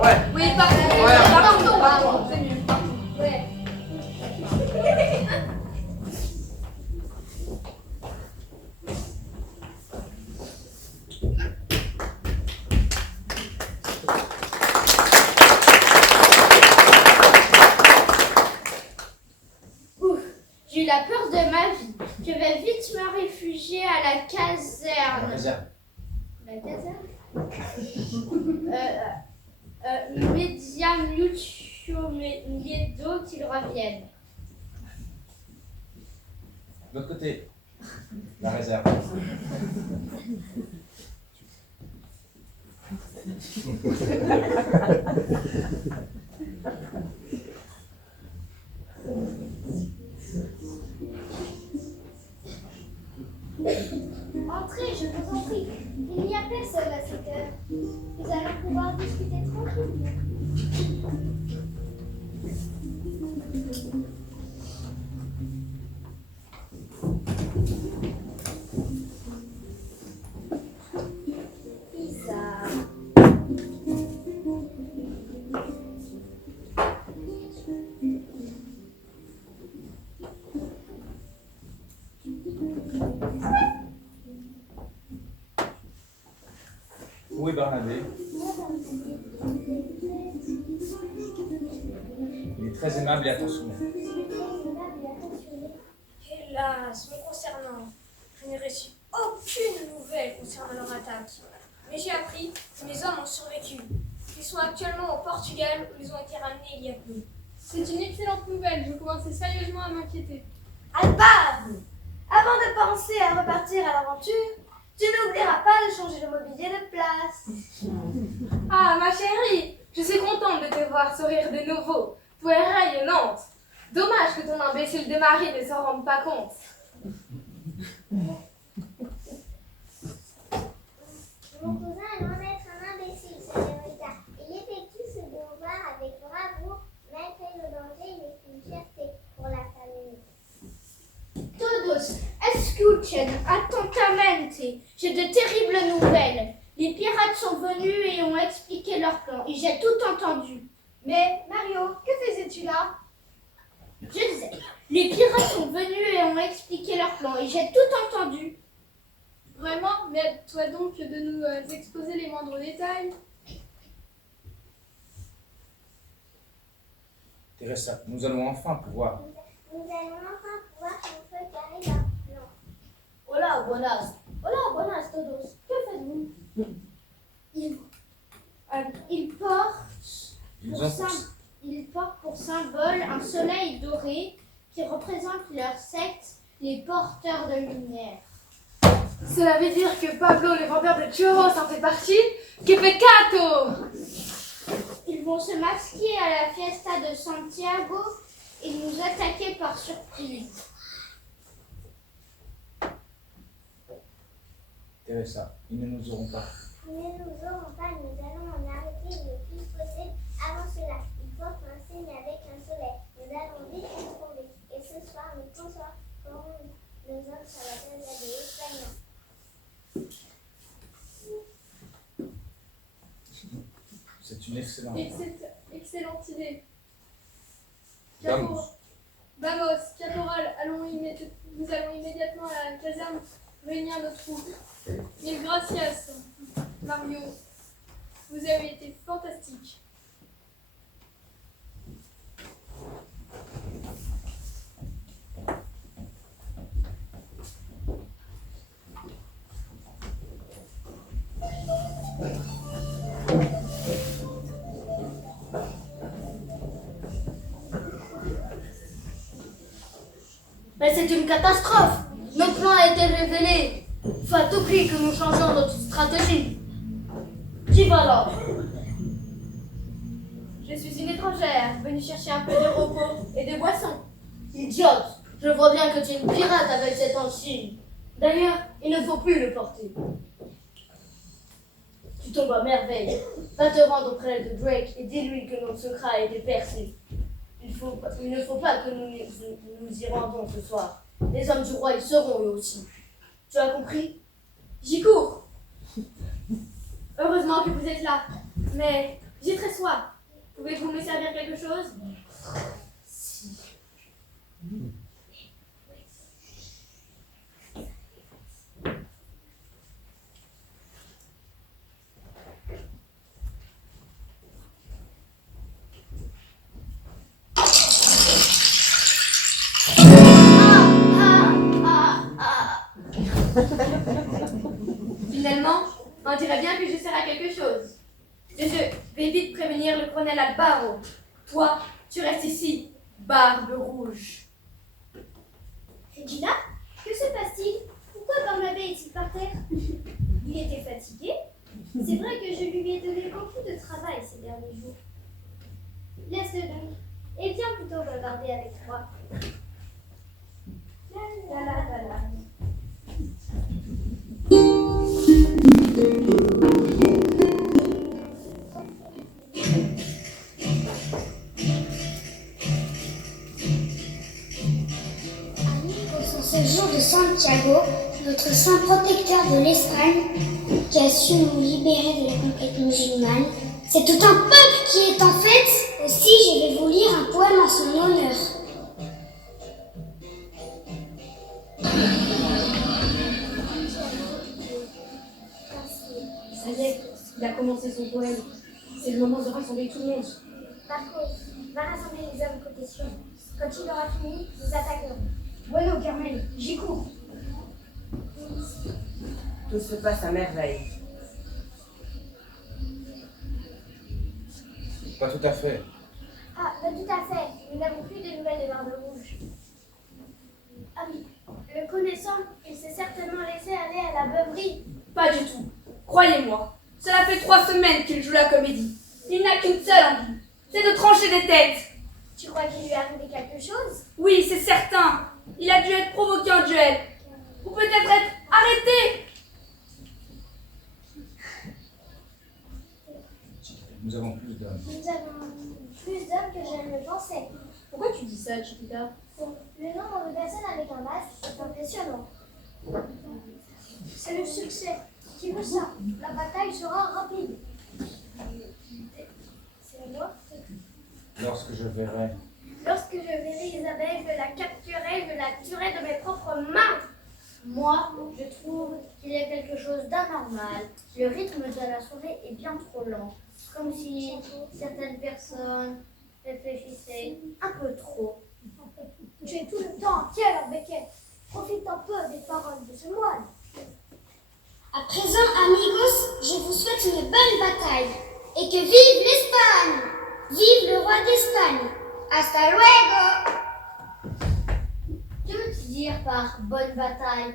Ouais. Oui, partout. Ouais. Partout. C'est mieux. Ouais. Ouf, j'ai eu la peur de ma vie. Je vais vite me réfugier à la caserne. Réserve. La caserne Mediam Lucio Miedo qu'ils reviennent. De l'autre côté. La réserve. Entrez, je vous en prie. Il n'y a personne à cette heure. Nous allons pouvoir discuter tranquillement. Bizarre. Où est Barnabé? Il est très aimable et attentionné. Hélas, me concernant, je n'ai reçu aucune nouvelle concernant leur attaque. Mais j'ai appris que mes hommes ont survécu. Ils sont actuellement au Portugal où ils ont été ramenés il y a peu. C'est une excellente nouvelle. Je commençais sérieusement à m'inquiéter. Alba, avant de penser à repartir à l'aventure, tu n'oublieras pas de changer le mobilier de place. Ah, ma chérie, je suis contente de te voir sourire de nouveau. Tu es rayonnante. Dommage que ton imbécile de mari ne s'en rende pas compte. Mon cousin est loin d'être un imbécile, c'est Erika. Il effectue ce devoir avec bravoure, malgré le danger, il est une fierté pour la famille. Todos, escuchen atentamente. J'ai de terribles nouvelles. Les pirates sont venus et ont expliqué leur plan. Et j'ai tout entendu. Mais Mario, que faisais-tu là? Je disais, les pirates sont venus et ont expliqué leur plan. Et j'ai tout entendu. Vraiment? Mais toi donc de nous exposer les moindres détails. Teresa, nous allons enfin pouvoir. Nous allons enfin pouvoir contrecarrer leur plan. Hola, buenas todos. Que faites-vous? Ils portent pour symbole un soleil doré qui représente leur secte, les porteurs de lumière. Cela veut dire que Pablo, le vendeur de churros, en fait partie? Que peccato! Ils vont se masquer à la fiesta de Santiago et nous attaquer par surprise. Teresa, ils ne nous auront pas. Ils ne nous auront pas, nous allons en arrêter le plus possible avant cela. Ils portent un signe avec un soleil. Nous allons vite les trouver. Et ce soir, nous consacrerons nos hommes sur la place de l'Espagne. C'est une excellente. Excellente idée. Vamos. Vamos, caporal, nous allons immédiatement à la caserne réunir nos troupes. Mille gracias, Mario. Vous avez été fantastique. Mais c'est une catastrophe. Notre plan a été révélé. Il faut à tout prix que nous changions notre stratégie. Qui va là? Je suis une étrangère, venue chercher un peu de repos et de boissons. Idiote, je vois bien que tu es une pirate avec cette insigne. D'ailleurs, il ne faut plus le porter. Tu tombes à merveille. Va te rendre auprès de Drake et dis-lui que notre secret a été percé. Il ne faut pas que nous y rendons ce soir. Les hommes du roi y seront eux aussi. Tu as compris? J'y cours. Heureusement que vous êtes là. Mais J'ai très soif. Pouvez-vous me servir quelque chose? Finalement, on dirait bien que je sers à quelque chose. Je vais vite prévenir le colonel Albaro. Toi, tu restes ici, Barbe Rouge. Regina, que se passe-t-il? Pourquoi Barnabé est-il par terre? Il était fatigué. C'est vrai que je lui ai donné beaucoup de travail ces derniers jours. Laisse-le donc, et viens plutôt bavarder avec moi. La la la la. Amigos, en ce jour de Santiago, notre saint protecteur de l'Espagne, qui a su nous libérer de la conquête musulmane, c'est tout un peuple qui est en fête. Aussi, je vais vous lire un poème en son honneur. Ça y est, il a commencé son poème. C'est le moment de rassembler tout le monde. Marco, va rassembler les hommes côté Sion. Quand il aura fini, nous attaquerons. Bueno, Carmen, j'y cours. Tout se passe à merveille. Pas tout à fait. Ah, pas tout à fait. Nous n'avons plus de nouvelles de Barbe Rouge. Ah oui, le connaissant, il s'est certainement laissé aller à la beuverie. Pas du tout. Croyez-moi, cela fait 3 semaines qu'il joue la comédie. Il n'a qu'une seule envie, c'est de trancher des têtes. Tu crois qu'il lui est arrivé quelque chose? Oui, c'est certain. Il a dû être provoqué en duel. Ou peut-être être arrêté. Nous avons plus d'hommes. Nous avons plus d'hommes que je ne le pensais. Pourquoi tu dis ça, Chiquita? Le nombre de personnes avec un masque est impressionnant. C'est le succès qui veut ça. La bataille sera rapide. C'est moi. Lorsque je verrai. Lorsque je verrai Isabelle, je la capturerai, je la tuerai de mes propres mains. Moi, je trouve qu'il y a quelque chose d'anormal. Le rythme de la soirée est bien trop lent. Comme si certaines personnes réfléchissaient un peu trop. Tu es tout le temps entier à leur Beckett. Profite un peu des paroles de ce moine. À présent, amigos, je vous souhaite une bonne bataille. Et que vive l'Espagne! Vive le roi d'Espagne! Hasta luego! Que veux-tu dire par bonne bataille?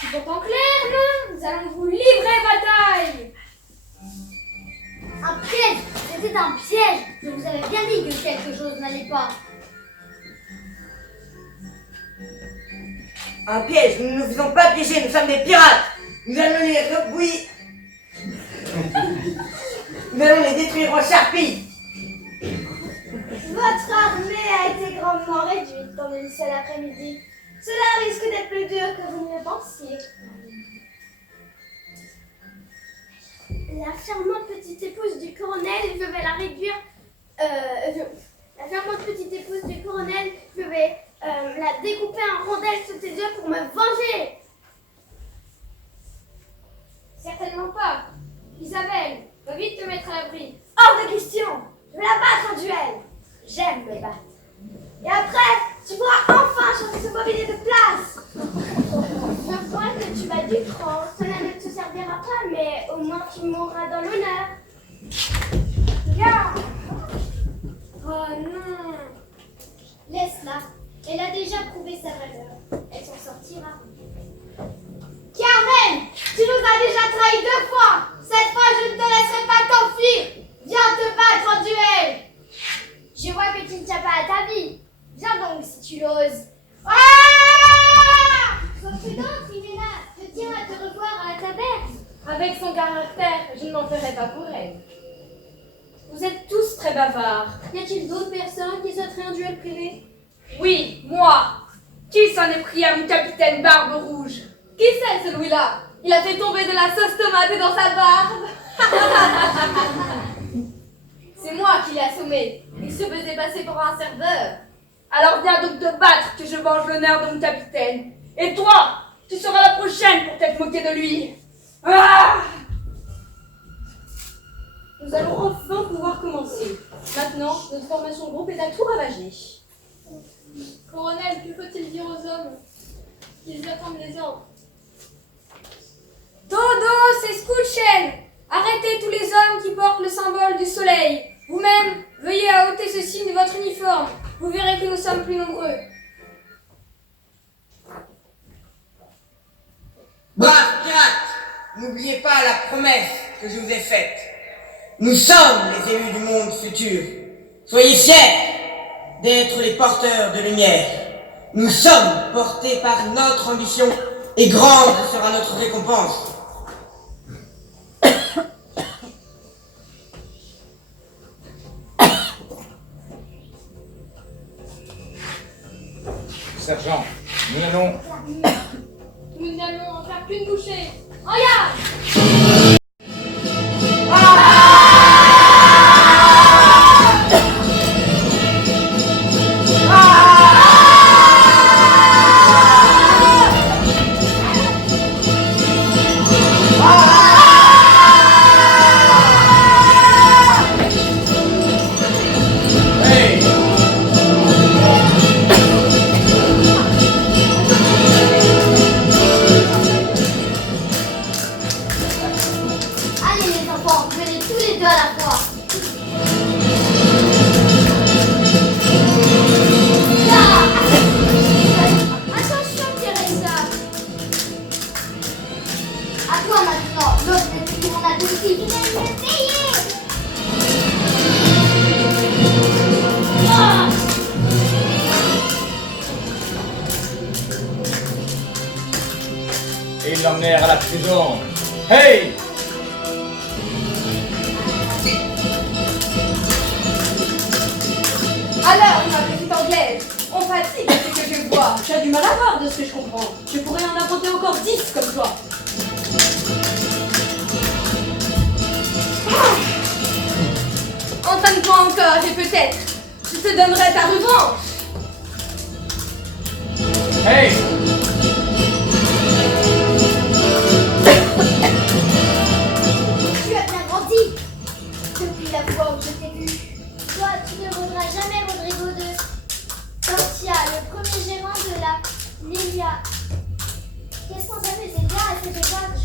C'est pourtant clair, non? Nous allons vous livrer bataille. Un piège! C'était un piège! Je vous avais bien dit que quelque chose n'allait pas. Un piège, nous ne nous faisons pas piéger, nous sommes des pirates. Nous allons les rebouillir. Nous allons les détruire en charpie. Votre armée a été grandement réduite pendant une seule après-midi. Cela risque d'être plus dur que vous ne le pensiez. La charmante petite épouse du colonel, je vais la réduire. La charmante petite épouse du colonel, je vais la découper en rondelles sous tes yeux pour me venger. Certainement pas. Isabelle, va vite te mettre à l'abri. Hors de question! Je vais la battre en duel! J'aime me battre. Et après, tu pourras enfin changer ce mobilier de place! Je crois que tu vas du cran. Cela ne te servira pas, mais au moins tu mourras dans l'honneur. Viens! Oh non! Laisse-la. Elle a déjà prouvé sa valeur. Elle s'en sortira. Carmen! Tu nous as déjà trahis 2 fois! Cette fois, je ne te laisserai pas t'enfuir! Viens te battre en duel! Je vois que tu ne tiens pas à ta vie. Viens donc si tu l'oses. Ah! Sois prudente, Jimena. Je tiens à te revoir à la taverne. Avec son caractère, je ne m'en ferai pas pour elle. Vous êtes tous très bavards. Y a-t-il d'autres personnes qui souhaiteraient un duel privé? Oui, moi. Qui s'en est pris à mon capitaine Barbe Rouge? Qui c'est celui-là? Il a fait tomber de la sauce tomate dans sa barbe. qui l'a assommé. Il se faisait passer pour un serveur. Alors viens donc te battre, que je venge l'honneur de mon capitaine. Et toi, tu seras la prochaine pour t'être moqué de lui. Ah! Nous allons enfin pouvoir commencer. Maintenant, notre formation de groupe est à tout ravager. Colonel, que faut-il dire aux hommes? Qu'ils attendent les ordres. Todos escuchen! Arrêtez tous les hommes qui portent le symbole du soleil. Vous-même, veuillez à ôter ce signe de votre uniforme. Vous verrez que nous sommes plus nombreux. Brave pirates, n'oubliez pas la promesse que je vous ai faite. Nous sommes les élus du monde futur. Soyez fiers d'être les porteurs de lumière. Nous sommes portés par notre ambition et grande sera notre récompense. Sergent, nous n'allons... Nous n'allons en faire qu'une bouchée. Regarde! Allez les enfants, venez tous les deux à la fois. Attention Teresa. À toi maintenant, l'autre est qui m'en a deux filles. Il va me payer. Ah! Et ils l'emmenèrent à la prison. Hey! Alors, ma petite anglaise, on fatigue ce que je vois. Tu as du mal à voir de ce que je comprends. Je pourrais en inventer encore 10 comme toi. Entraîne-toi encore et peut-être je te donnerai ta revanche. Hey! Tu as bien grandi depuis la fois où je t'ai vu. Toi, tu ne vaudras jamais Rodrigo II. Tortia, le premier gérant de la Lilia. Qu'est-ce qu'on s'amusait bien à cette époque?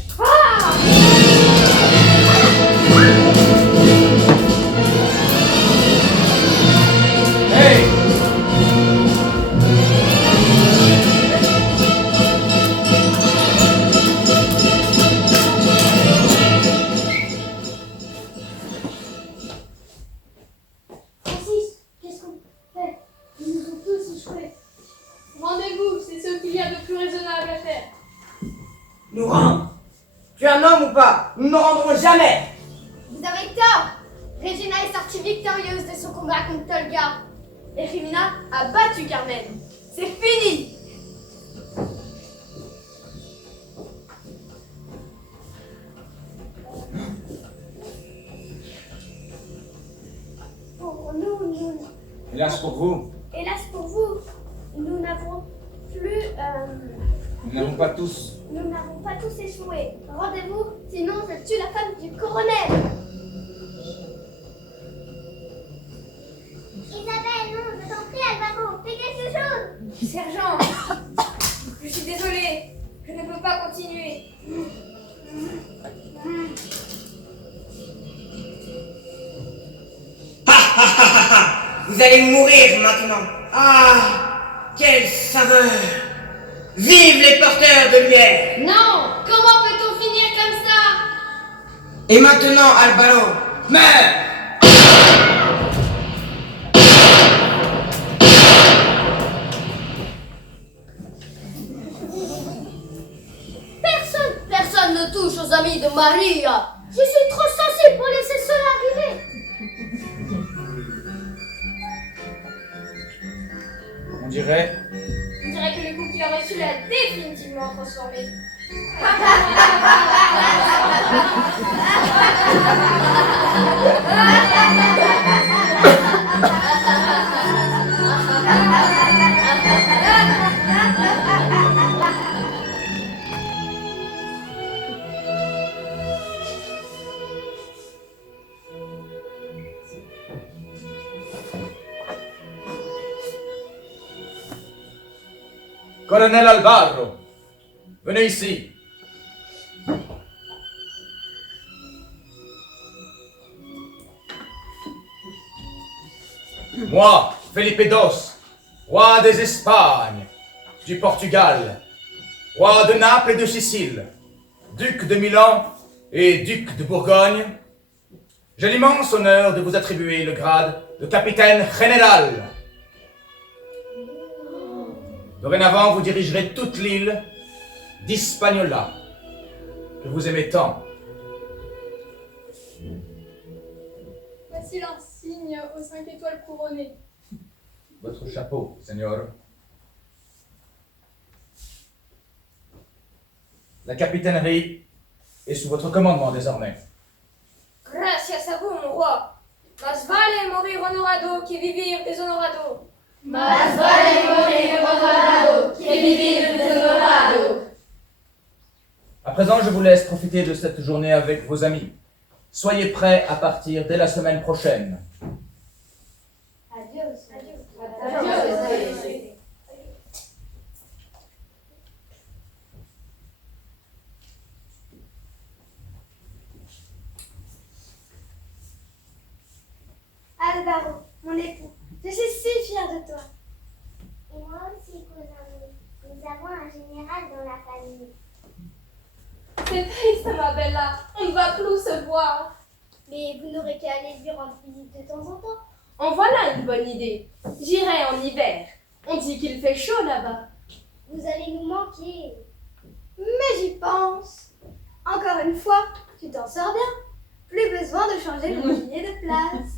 Hey! Francis, qu'est-ce qu'on fait? Ils nous ont tous échoués. Rendez-vous, c'est ce qu'il y a de plus raisonnable à faire. Nous rendre. Tu es un homme ou pas? Nous ne rendrons jamais. Vous avez tort. Regina est sortie victorieuse de son combat contre Tolga. Et Rimina a battu Carmen. C'est fini. Pour nous, Hélas pour vous, hélas pour vous, nous n'avons plus, nous n'avons pas tous. nous n'avons pas tous échoué. Rendez-vous, sinon je tue la femme du colonel. Isabelle, non, je t'en prie, Alvaro, fais quelque chose. Sergent, je suis désolée. Je ne peux pas continuer. Vous allez mourir maintenant. Ah, quelle saveur. Vive les porteurs de lumière. Non, comment peut-on finir comme ça? Et maintenant, Albano, meurs. Personne ne touche aux amis de Maria. Je suis trop sensible pour laisser cela arriver. On dirait... On dirait que le coup qu'il a reçu l'a définitivement transformé. Colonel Alvaro, venez ici. Moi, Felipe II, roi des Espagnes, du Portugal, roi de Naples et de Sicile, duc de Milan et duc de Bourgogne, j'ai l'immense honneur de vous attribuer le grade de capitaine général. Dorénavant, vous dirigerez toute l'île d'Hispaniola, que vous aimez tant. Voici l'insigne aux 5 étoiles couronnées. Votre chapeau, Seigneur. La capitainerie est sous votre commandement désormais. Gracias a vous, mon roi. Más vale morir honorado que vivir deshonorado. Más vale morir honorado que vivir deshonorado. À présent, je vous laisse profiter de cette journée avec vos amis. Soyez prêts à partir dès la semaine prochaine. Adios. Alvaro, mon époux, je suis si fière de toi. Et moi aussi, cousin. Nous avons un général dans la famille. C'est triste, ma bella. On ne va plus se voir. Mais vous n'aurez qu'à aller lui rendre visite de temps en temps. En voilà une bonne idée. J'irai en hiver. On dit qu'il fait chaud là-bas. Vous allez nous manquer. Mais j'y pense. Encore une fois, tu t'en sors bien. Plus besoin de changer le mobilier de place.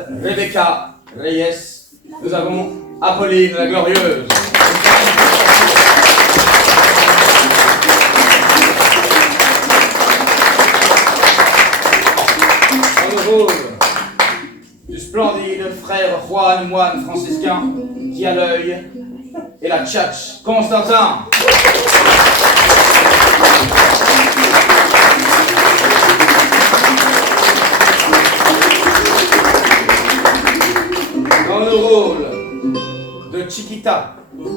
générale Rebecca Reyes. Nous avons Apolline la Glorieuse. Dans le rôle du splendide frère Juan, moine franciscain, qui a l'œil et la tchatch, Constantin. Dans le rôle de Chiquita,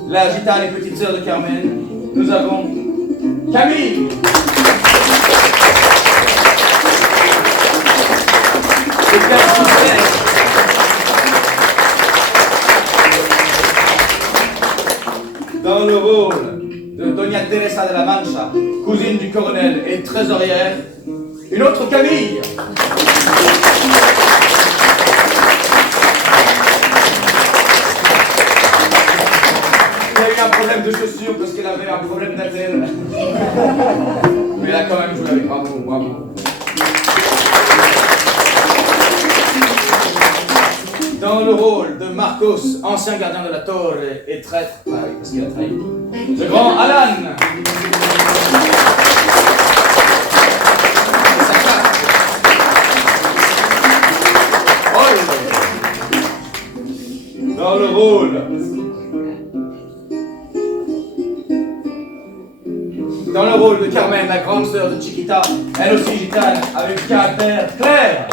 la gitane et petite sœur de Carmen, nous avons Camille. C'est un succès. Dans le rôle de Doña Teresa de la Mancha, cousine du colonel et trésorière, une autre Camille. Elle a eu un problème de chaussures parce qu'elle avait un problème d'attelle. Mais elle a quand même joué avec bravo, bravo. Dans le rôle de Marcos, ancien gardien de la Torre et traître, parce qu'il a trahi, le grand Alan. Dans le rôle de Carmen, la grande sœur de Chiquita, elle aussi gitane, avec du caractère clair.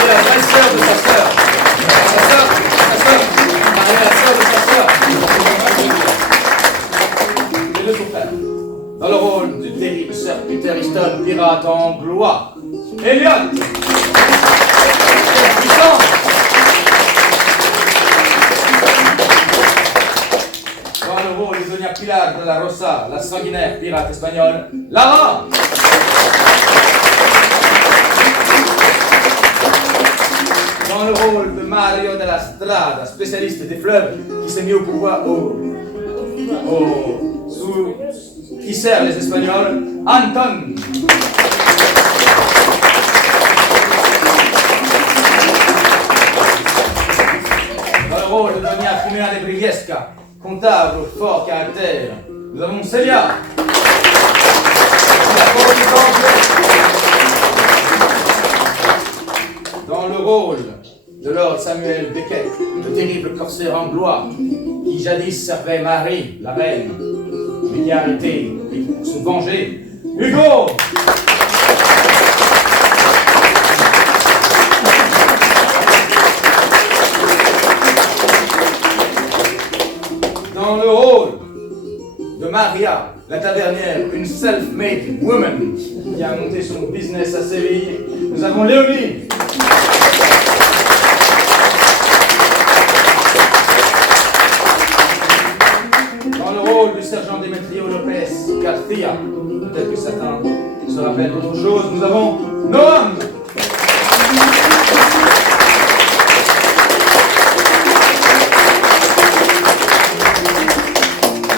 C'est la vraie sœur de sa sœur. Sa sœur, elle est la sœur de sa sœur. Les deux sont frères. Dans le rôle du terrible Sir Peter Easton, pirate en gloire. Elliot. Puissant. Dans le rôle de Doña Pilar de la Rosa, la sanguinaire pirate espagnole, Lara. Dans le rôle de Mario de la Strada, spécialiste des fleuves, qui s'est mis au pouvoir qui sert les Espagnols, Anton. Dans le rôle de Doña Jimena de Briviesca, comptable au fort caractère, nous avons Célia. Dans le rôle de Lord Samuel Beckett, le terrible corsaire anglois, qui jadis servait Marie, la reine, mais qui a arrêté et pour se venger, Hugo. Dans le rôle de Maria, la tavernière, une self-made woman, qui a monté son business à Séville, nous avons Léonie. Dans le rôle du sergent Demetrio Lopez Garcia, peut-être que certains se rappellent d'autre chose, nous avons Noam.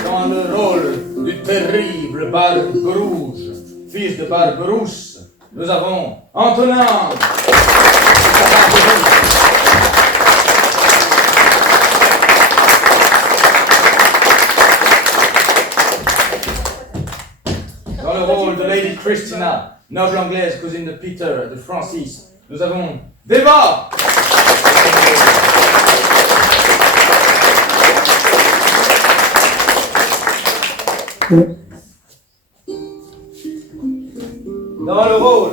Dans le rôle du terrible Barbe Rouge, fils de Barbe Rousse, nous avons Antonin. Dans le rôle de Lady Christina, noble anglaise, cousine de Peter, de Francis, nous avons Deva. Dans le rôle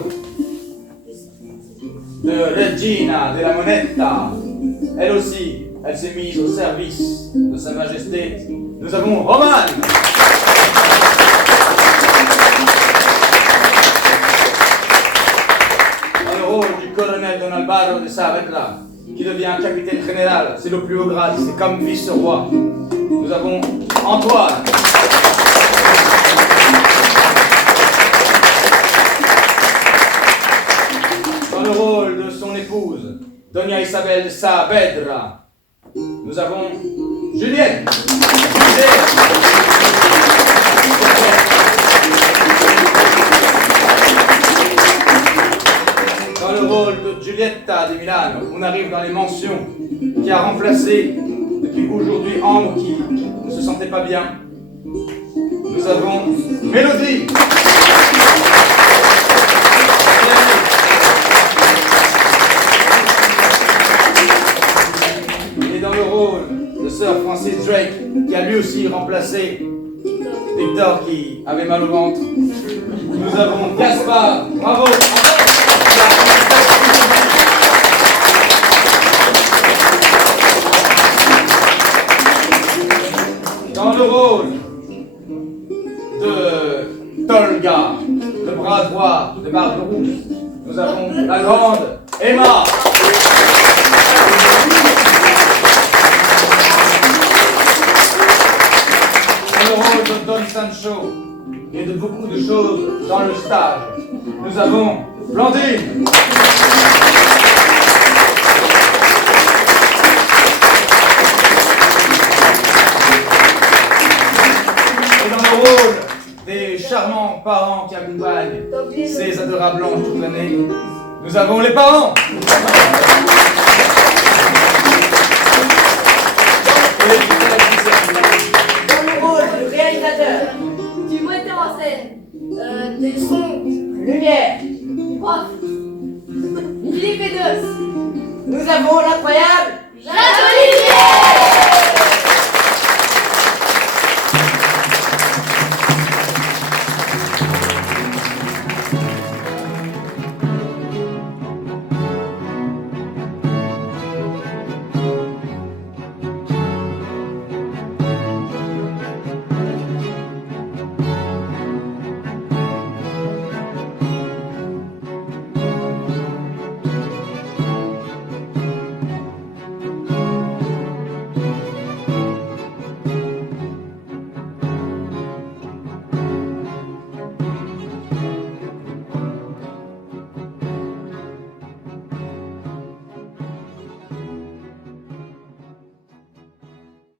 de Regina de la Moneta, elle aussi, elle s'est mise au service de Sa Majesté, nous avons Roman. Dans le rôle du colonel Don Alvaro de Saavedra, qui devient capitaine général, c'est le plus haut grade, c'est comme vice-roi, nous avons Antoine. Dans le rôle de son épouse, Doña Isabel de Saavedra, nous avons Juliette. Dans le rôle de Giulietta di Milano, on arrive dans les mentions, qui a remplacé depuis aujourd'hui Ambre qui ne se sentait pas bien. Nous avons Mélodie. Et dans le rôle de Sir Francis Drake, qui a lui aussi remplacé Victor qui avait mal au ventre, nous avons Gaspard. Bravo. Dans le rôle de Tolga, le bras droit de Barberousse, nous avons la grande Emma. Dans le rôle de Don Sancho et de beaucoup de choses dans le stage, nous avons Blandine. Rôle des charmants parents qui accompagnent ces adorables anges toute l'année, nous avons les parents. Dans le rôle du réalisateur, Du metteur en scène. Des sons. lumière, Prof. Philippe Edos. nous avons l'incroyable Jacques Olivier.